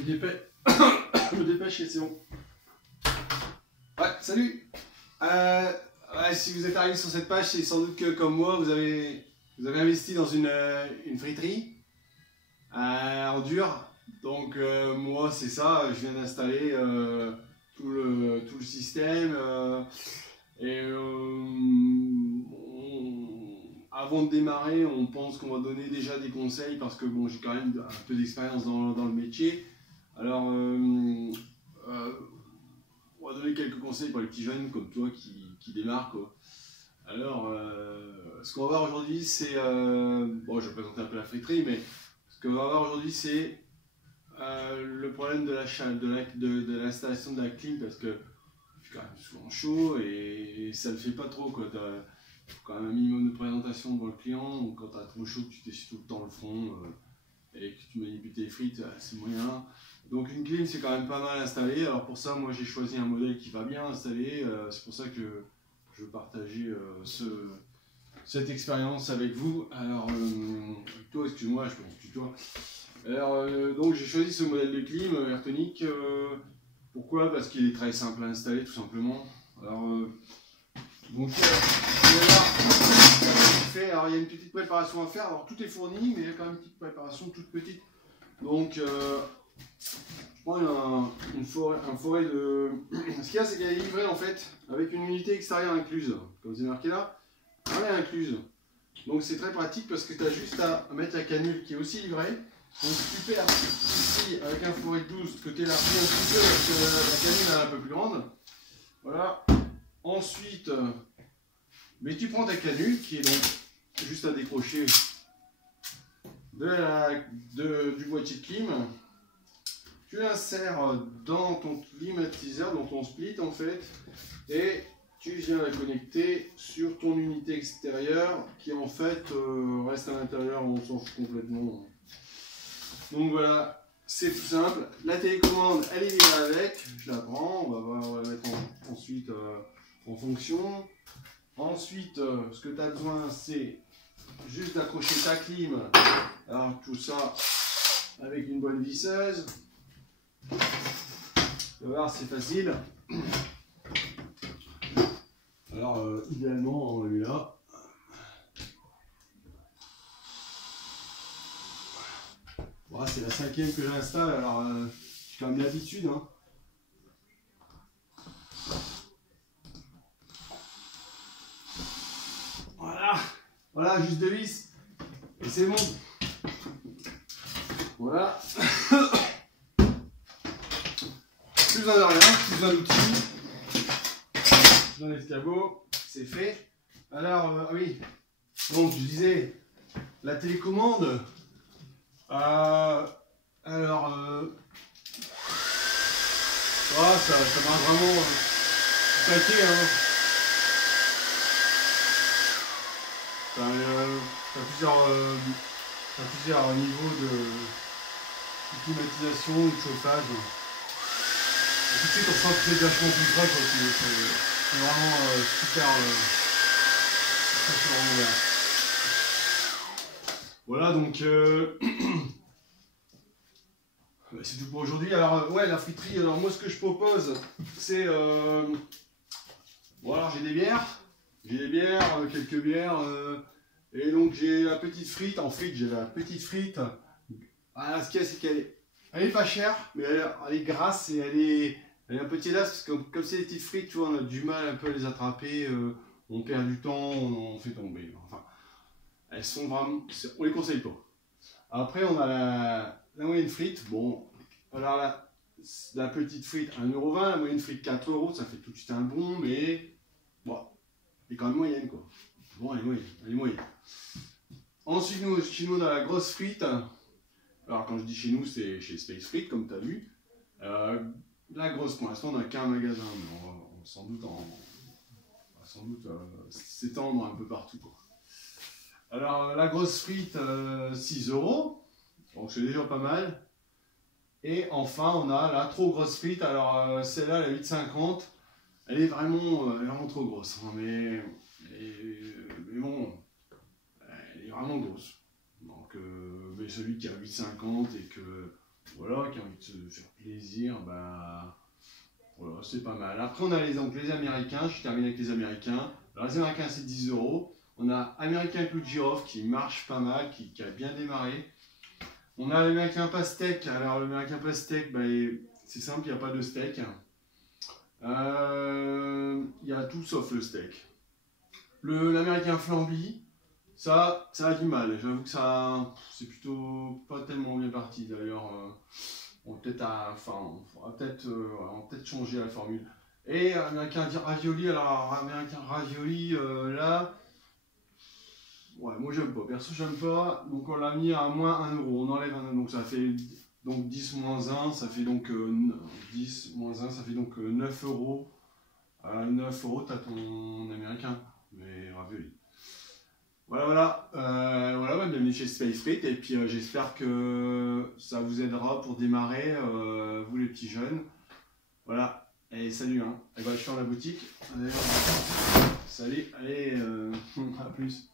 Je me dépêche. Je me dépêche et c'est bon. Ouais, salut. Ouais, si vous êtes arrivé sur cette page, c'est sans doute que comme moi, vous avez investi dans une friterie en dur. Donc moi, c'est ça. Je viens d'installer tout le système. Avant de démarrer, on pense qu'on va donner déjà des conseils parce que bon, j'ai quand même un peu d'expérience dans le métier. Alors, on va donner quelques conseils pour les petits jeunes comme toi qui démarrent, quoi. Alors, ce qu'on va voir aujourd'hui, c'est... bon, je vais présenter un peu la friterie, mais ce qu'on va voir aujourd'hui, c'est le problème de l'installation de la clim, parce que c'est quand même souvent chaud et ça ne le fait pas trop, quoi. Quand même un minimum de présentation devant le client, ou quand tu as trop chaud, que tu t'essuies tout le temps le front et que tu manipules tes frites, c'est moyen. Donc une clim, c'est quand même pas mal installé. Alors pour ça, moi j'ai choisi un modèle qui va bien installer. C'est pour ça que je veux partager cette expérience avec vous. Alors, toi, excuse-moi, je peux me tutoie. Alors, donc j'ai choisi ce modèle de clim Airtonic. Pourquoi? Parce qu'il est très simple à installer, tout simplement. Alors, donc, alors il y a une petite préparation à faire. Alors tout est fourni, mais il y a quand même une petite préparation toute petite. Donc, je prends un forêt de... Ce qu'il y a, c'est qu'elle est livrée en fait avec une unité extérieure incluse. Comme c'est marqué là, elle est incluse. Donc c'est très pratique parce que tu as juste à mettre la canule qui est aussi livrée. Donc tu perds ici avec un forêt de 12 que tu élargis un petit peu parce que la canule est un peu plus grande. Voilà. Ensuite, mais tu prends ta canule qui est donc juste à décrocher du boîtier de clim. Tu l'insères dans ton climatiseur, dans ton split en fait, et tu viens la connecter sur ton unité extérieure qui en fait reste à l'intérieur, on s'en fout complètement. Donc voilà, c'est tout simple. La télécommande, elle est livrée avec, je la prends, on va la mettre ensuite en fonction. Ensuite, ce que tu as besoin, c'est juste d'accrocher ta clim. Alors tout ça avec une bonne visseuse. Tu vas voir, c'est facile. Alors, idéalement, on l'a mis là. Voilà, c'est la 5e que j'installe, alors j'ai quand même l'habitude. Hein. Voilà, juste 2 vis. Et c'est bon. Voilà. Plus besoin de rien, plus besoin d'outils. Dans l'escabeau, c'est fait. Alors, ah oui, donc je disais, la télécommande, alors, ça m'a vraiment taqué, hein. T'as plusieurs niveaux de climatisation, de chauffage. Et tout de suite, on sent que c'est vachement plus frais, c'est vraiment super bien. Voilà, donc c'est tout pour aujourd'hui. Alors ouais, la friterie, alors moi ce que je propose, c'est bon, alors j'ai des bières, quelques bières, et donc j'ai la petite frite. En frite, j'ai la petite frite. Ah, ce qu'il y a, c'est qu'elle est pas chère, mais elle est grasse et elle est un peu tiédasse, parce que comme c'est des petites frites, tu vois, on a du mal un peu à les attraper, on perd du temps, on fait tomber. Enfin, elles sont vraiment... on les conseille pas. Après, on a la moyenne frite. Bon, alors la petite frite 1,20 €, la moyenne frite 4 €, ça fait tout de suite un bon, mais bon, elle est quand même moyenne, quoi. Bon, elle est moyenne. Ensuite, chez nous, on a la grosse frite. Alors, quand je dis chez nous, c'est chez Space Frite, comme tu as vu. La grosse, pour l'instant, on n'a qu'un magasin, mais on va sans doute s'étendre un peu partout, quoi. Alors, la grosse frite, 6 €, donc c'est déjà pas mal. Et enfin, on a la trop grosse frite. Alors, celle-là, la 8,50 €, elle est vraiment trop grosse. Hein, mais bon, elle est vraiment grosse. Donc, mais celui qui a 8,50 € et que voilà, qui a envie de se faire plaisir, bah voilà, c'est pas mal. Après on a donc les Américains, je termine avec les Américains. Alors les Américains c'est 10 €. On a Américain Clou de Girofle qui marche pas mal, qui a bien démarré. On a l'Américain Pastèque. Alors l'Américain Pastèque, bah, c'est simple, il n'y a pas de steak. Il y a tout sauf le steak. L'Américain Flamby, ça a du mal. J'avoue que ça, c'est plutôt pas tellement bien parti d'ailleurs. On va peut-être changer la formule. Et Américain Ravioli, alors Américain Ravioli, là, ouais, moi j'aime pas. Perso, j'aime pas. Donc on l'a mis à moins 1 €. On enlève 1 €. Donc ça fait donc 10 moins 1, ça fait donc 10 moins 1, ça fait donc 9 €. 9 €, t'as ton Américain, mais ravioli. Voilà, bah, bienvenue chez Space Frit, et puis j'espère que ça vous aidera pour démarrer, vous les petits jeunes. Voilà, et salut, hein. Et bah, je ferme la boutique. Allez, salut, allez, à plus.